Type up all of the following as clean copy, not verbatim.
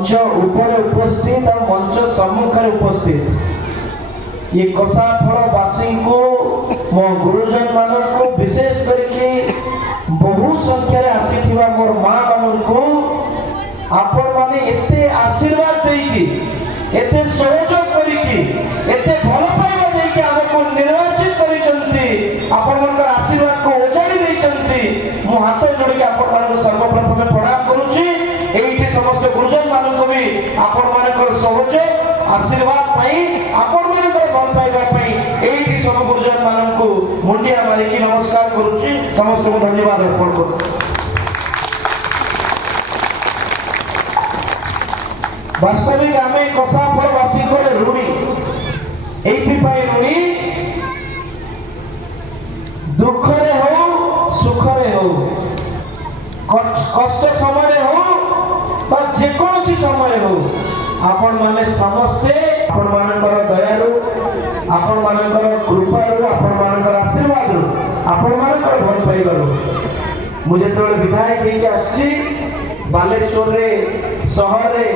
मंच ऊपर उपस्थित और मंच सम्मुख उपस्थित ये कसाफलवासी को मो गुरुजन मान को विशेष करके बहु संख्यार आसी मोर माँ मान को आपण माने एते आशीर्वाद देकी एते सहयोग करिकी एते भल पाइबा देकी हमको निर्वाचित करिसंती आपण मनकर आशीर्वाद को ओजाड़ी दैसंती मो हाथ जोड़ी के आपण मान सर्वप्रथम प्रणाम करूची एठी समस्त गुरुजन मान को भी आपण मानकर सहयोग आशीर्वाद पाई आपण मानकर भल पाइबा पाई एठी सब गुरुजन मान को मुंडिया मारिकी नमस्कार करूची समस्त को धन्यवाद अर्पण करूची। वास्तविक आमे कसाफलवासी को ऋणी एइथिपाई ऋणी दुखरे हो सुखरे हो कष्ट समय हो बा जेकोसी समय हो आपण माने समस्ते आपण मानकर दयारु आपण मानकर कृपारु आपण मानकर आशीर्वादरु आपण मानकर भल पाइबारु मुझे तो विधायक हेके आछि बालेश्वर रे शहर रे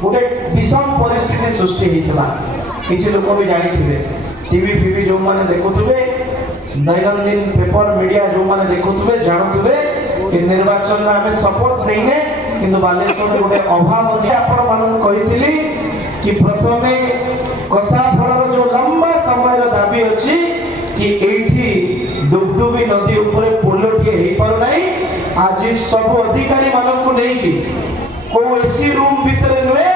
गोटे विषम परिस्थिति सृष्टि होता किसी लोक भी जानी टीवी फीवी जो मैंने देखुवे दैनंदिन पेपर मीडिया जो मैंने देखुवे जानुवे कि निर्वाचन में आम शपथ नहीं किंतु बालेश्वर गोटे अभाव आपण मान कही कि प्रथमे कसाफल जो लंबा समय दाबी अच्छी कि एठी डुबडुबी नदी ऊपर पोलटे हो पार ना आज सब अधिकारी मानक नहीं को एसी रूम भीतर नुहे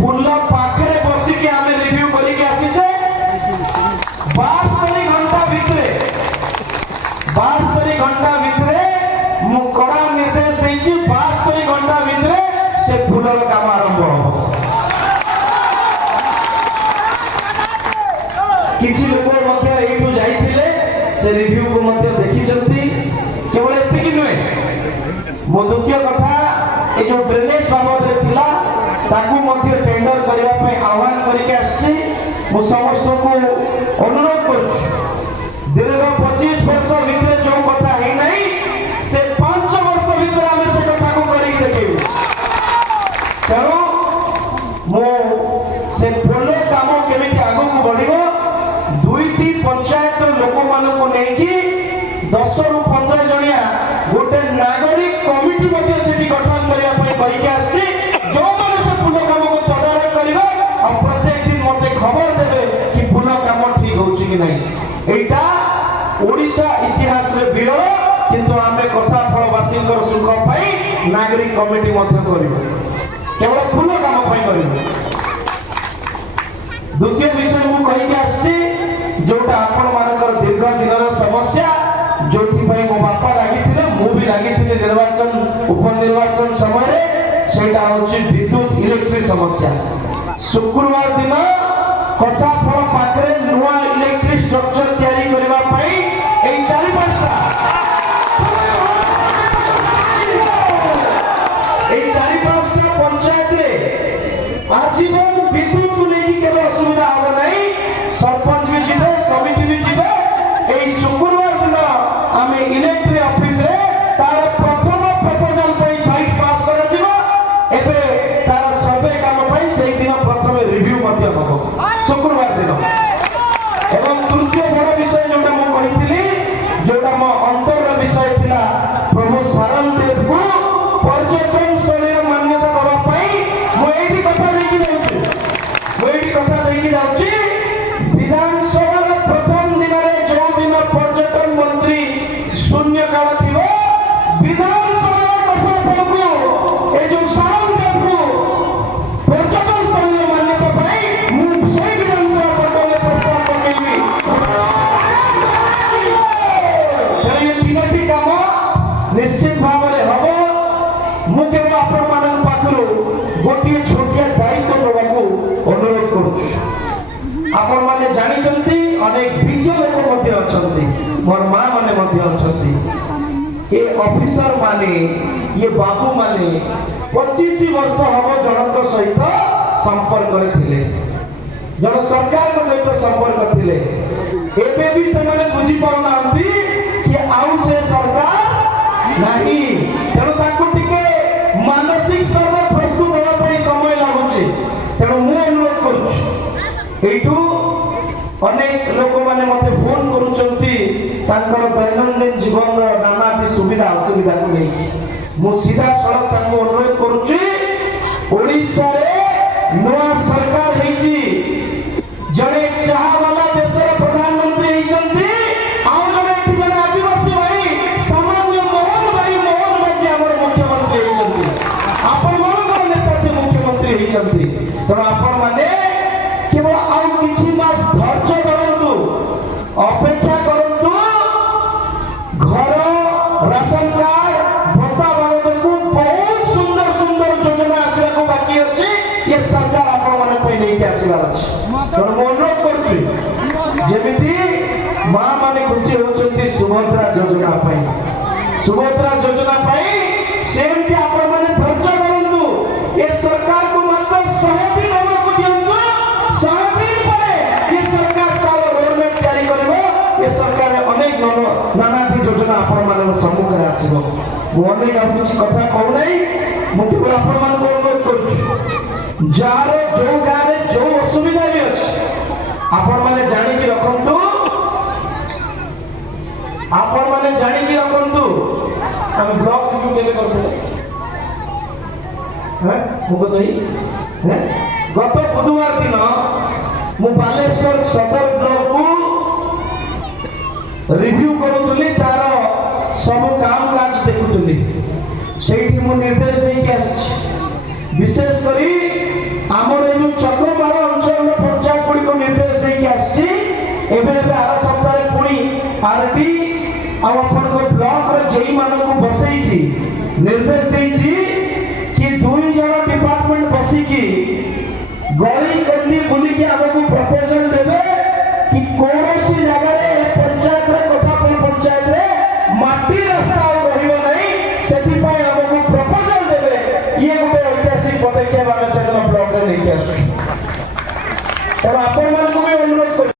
फुल पाखरे बसिक आम रिव्यू करके आसीचे 72 घंटा भितरे 72 घंटा भितरे मु कड़ा निर्देश देछि 72 घंटा भितरे से फुलर काम आरंभ हो किछि लोक मध्य एठु जाइथिले से रिव्यू को मध्य देखिचंती केवल एतिकी नुहे मो द्वितीय कथा ए जो ड्रेनेज बाबद रे थिला ताकू मध्य टेंडर करिया पे आह्वान करके आछि मु समस्त को अनुरोध करू दीर्घ 25 वर्ष भितर जो कथा है नहीं से 5 वर्ष भितर हम से कथा को करी देखियो तेणु मो से पोलो काम केमिति आगो को बढ़िबो दुईटी पंचायत लोक मान को नेकी 10 रु 15 जणिया गोटे नागरिक कमिटी मध्ये सेठी गठन करिया पई कहिके आछि जो माने से फूल काम को तदारक करिवे और प्रत्येक दिन मते खबर देबे कि फूल काम ठीक होउछि कि नहीं एटा ओडिसा इतिहास रे बिरल किंतु आमे कसाफलवासी सुख पाई नागरिक कमिटी मध्ये करिवे केवल फूल काम पाई करिवे। द्वितीय विषय मु कहिके आछि जोटा आपण मानकर दीर्घ दिनर समस्या जोथि पई मो बापा लागिथिले मु भी लागिथिले निर्वाचन उपनिर्वाचन समय सेटा होछि विद्युत इलेक्ट्रिक समस्या शुक्रवार दिन कसाफल पाखरे नुआ इलेक्ट्रिक स्ट्रक्चर तैयारी करबा पई एई 4-5टा एई 4-5टा पंचायत रे आजीवन विद्युत को लेकी केबे असुविधा हो नहीं सरपंच भी जिबे समिति भी जिबे एई शुक्रवार दिन आमे इलेक्ट्रिक ऑफिस रे तार प्रथम प्रपोजल पई साइट पास करा जिवो एबे तार सर्वे काम पई सेई दिन प्रथम रिव्यू मध्य हबो शुक्रवार दिन एवं तृतीय बड़ विषय जोटा म कहिथिली जोटा म अंतर विषय थिला प्रभु सारन देव को पर्यटन स्थली रे मान्यता दबा पई म एठी कथा देकी जाउची विधानसभा प्रथम दिन रे जो दिन पर्यटन मंत्री शून्य काल थिबो विधानसभा कसाफल को ए जो सारन देव को पर्यटन स्थली रे मान्यता पाई मु सही विधानसभा पटले प्रस्ताव पकेबी ये तीनटी काम निश्चित भाव रे हबो मु केवल आपण मानन पाखरु गोटिए छोटिया दायित्व नबाकू अनुरोध करूछु आपण माने जानि चंती अनेक विज्ञ लोक मध्ये अछंती मोर मां माने मध्ये अछंती ए ऑफिसर माने ये बाबू माने 25 वर्ष हबो जनक सहित संपर्क करथिले जन सरकार को सहित संपर्क थिले एबे भी से माने बुझी पाउ नांती कि आउ से सरकार नहीं तेणु ताकू टिके मानसिक स्तर पर प्रस्तुत होगा पड़ी এইটু অনেক লোক মানে মতে ফোন করুচন্তি তাঙ্কর দৈনন্দিন জীবনর নানাদি সুবিধা অসুবিধা কু নেই মু সিধা সড়ক তাঙ্কু অনুরোধ করুছি ওড়িশারে নয়া সরকার ହେଇଛି জনে চাহাওয়ালা দেশের প্রধানমন্ত্রী ହେଇଛନ୍ତି ଆଉ জনে এটি জনে আদিবাসী ভাই সামান্য মোহন মাঝি আমার মুখ্যমন্ত্রী ହେଇଛନ୍ତି আপন ମାନଙ୍କର নেতা সে মুখ্যমন্ত্রী ହେଇଛନ୍ତି ତେଣୁ ଆପଣ ମାନେ কেবল ଆଉ କିଛି ମାସ ଧୈର୍ଯ୍ୟ କରନ୍ତୁ ଅପେକ୍ଷା କରନ୍ତୁ ଘର ରାସନ କାର୍ଡ ଭତ୍ତା ବାବଦକୁ ବହୁତ ସୁନ୍ଦର ସୁନ୍ଦର ଯୋଜନା ଆସିବାକୁ ବାକି ଅଛି ଏ ସରକାର ଆପଣ ମାନଙ୍କ ପାଇଁ ନେଇକି ଆସିବାର ଅଛି ତେଣୁ ମୁଁ ଅନୁରୋଧ କରୁଛି ଯେମିତି ମା ମାନେ ଖୁସି ହେଉଛନ୍ତି ସୁଭଦ୍ରା ଯୋଜନା ପାଇଁ ସେମିତି ଆପଣ ମାନେ ଧୈର୍ଯ୍ୟ କରନ୍ତୁ ଏ ସରକାରକୁ ମାତ୍ର 100 ଦିନ ଆମକୁ ଦିଅନ୍ତୁ 100 ଦିନ ପରେ ଏ ସରକାର ତାର ରୋଡମ୍ୟାପ ତିଆରି କରିବ ଏ ସରକାର ଅନେକ ନାନାଦି ଯୋଜନା ଆପଣ ମାନଙ୍କ ସମ୍ମୁଖରେ ଆସିବ ମୁଁ ଅନେକ ଆଉ କିଛି କଥା କହୁନାହିଁ ମୁଁ କେବଳ ଆପଣ ମାନଙ୍କୁ ଅନୁରୋଧ କରୁଛି ଯାହାର ଯୋଉ ଗାଁରେ ଯୋଉ ଅସୁବିଧା ବି ଅଛି ଆପଣ ମାନେ ଜାଣିକି ରଖନ୍ତୁ ଆମେ ବ୍ଲକ ରିଭ୍ୟୁ କେବେ କରୁଥିଲେ ଗତ ବୁଧବାର ଦିନ ମୁଁ ବାଲେଶ୍ୱର ସଦର ବ୍ଲକକୁ ରିଭ୍ୟୁ କରୁଥିଲି ତାର ସବୁ କାମ କାଜ ଦେଖୁଥିଲି ସେଇଠି ମୁଁ ନିର୍ଦ୍ଦେଶ ଦେଇକି ଆସିଛି ବିଶେଷ କରି ଆମର এই ଯୋଉ ଚକ୍ରପାଳ ଅଞ୍ଚଳର ପଞ୍ଚାୟତ ଗୁଡ଼ିକୁ ନିର୍ଦ୍ଦେଶ ଦେଇକି ଆସିଛି ଏବେ ଆର ସପ୍ତାହରେ ପୁଣି ଆରଟି ଆଉ ଆପଣଙ୍କ ବ୍ଲକର ଜେଇ ମାନଙ୍କୁ ବସେଇକି ନିର୍ଦ୍ଦେଶ ଦେଇଛି କି 2 ଜଣ ଡିପାର୍ଟମେଣ୍ଟ ବସିକି ଗଳି କନ୍ଦି ବୁଲିକି ଆମକୁ ପ୍ରପୋଜାଲ ଦେବେ କି କୌଣସି ଜାଗାରେ ପଞ୍ଚାୟତରେ କସାପଲ ପଞ୍ଚାୟତରେ ମାଟି ରାସ୍ତା ଆଉ ରହିବ ନାହିଁ ସେଥିପାଇଁ ଆମକୁ ପ୍ରପୋଜାଲ ଦେବେ ଇଏ ଗୋଟେ ଐତିହାସିକ ପଦକ୍ଷେପ ଆମେ ସେଦିନ ବ୍ଲକରେ ନେଇକି ଆସୁଛୁ ତେଣୁ ଆପଣମାନଙ୍କୁ ବି ଅନୁରୋଧ